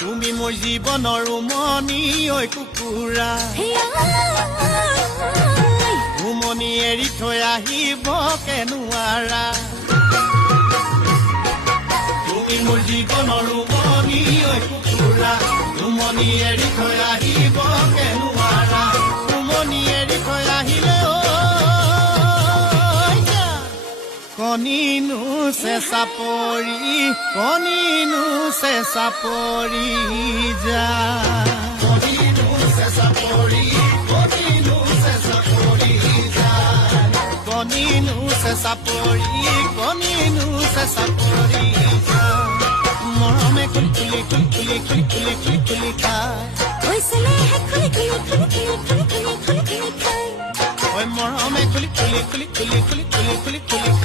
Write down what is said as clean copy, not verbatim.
তুমি মোৰ জীৱনৰ উমনি ঐ কুকুৰা উমনি এৰি থৈ আহিব কেনুৱাৰা তুমি মোৰ জীৱনৰ উমনি ঐ কুকুৰা উমনি এৰি থৈ আহিব কেনুৱাৰা উমনি এৰি থৈ আহিলে কণিনো চেঁচা পৰি কণিনো চেঁচা পৰি যা কণিনো চেঁচা পৰি কণিনো চেঁচা পৰি যা কণিনো চেঁচা পৰি কণিনো চেঁচা পৰি যা মৰমে খুলি খুলি খুলি খুলি খুলি খুলি খুলি খায় খুলি খুলি খুলি খুলি খুলি খুলি খুলি খুলি খায় ঐ মৰমে খুলি খুলি খুলি খুলি খুলি খুলি খুলি খুলি